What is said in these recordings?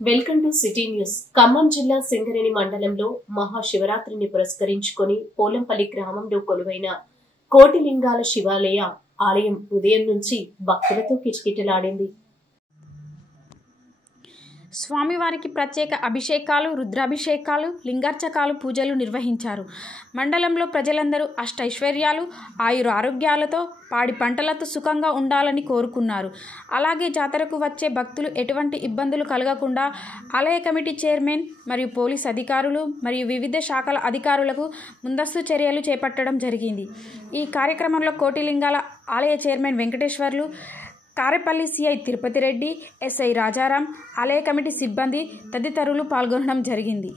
Welcome to city news. Khammam జిల్లా సింగరేణి మండలంలో మహాశివరాత్రిని పురస్కరించుకొని పోలంపల్లి గ్రామంలో కొలువైన కోటిలింగాల శివాలయ ఆలయం ఉదయం నుంచి భక్తులతో కిటకిటలాడింది. స్వామివారికి ప్రత్యేక అభిషేకాలు, రుద్రాభిషేకాలు, లింగార్చకాలు, పూజలు నిర్వహించారు. మండలంలో ప్రజలందరూ అష్టైశ్వర్యాలు, ఆయుర ఆరోగ్యాలతో, పాడి పంటలతో సుఖంగా ఉండాలని కోరుకున్నారు. అలాగే జాతరకు వచ్చే భక్తులు ఎటువంటి ఇబ్బందులు కలగకుండా ఆలయ కమిటీ చైర్మన్ మరియు పోలీస్ అధికారులు మరియు వివిధ శాఖల అధికారులకు ముందస్తు చర్యలు చేపట్టడం జరిగింది. ఈ కార్యక్రమంలో కోటిలింగాల ఆలయ chairman Venkateswarlu, Karepalli CI Tirupati Reddy, SI Rajaram, ఆలయ కమిటీ సిబ్బంది తదితరులు పాల్గొనడం జరిగింది.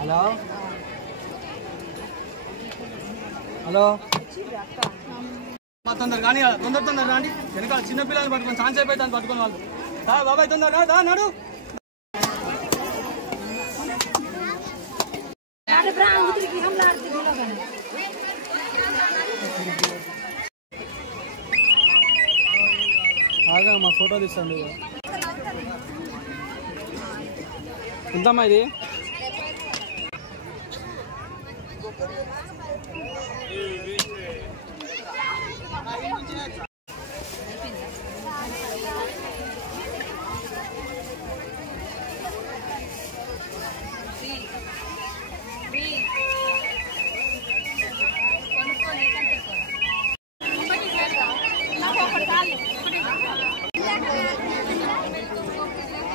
హలో హలో తొందర కానీ తొందర రాండి. వెనకాల చిన్నపిల్లల్ని పట్టుకొని ఛాన్స్ అయిపోయి దాన్ని పట్టుకొని వాళ్ళు బాబాయ్ తొందర నాడు. ఆగా మా ఫోటో తీసుకోండి. ఎంతమ్మా ఇది?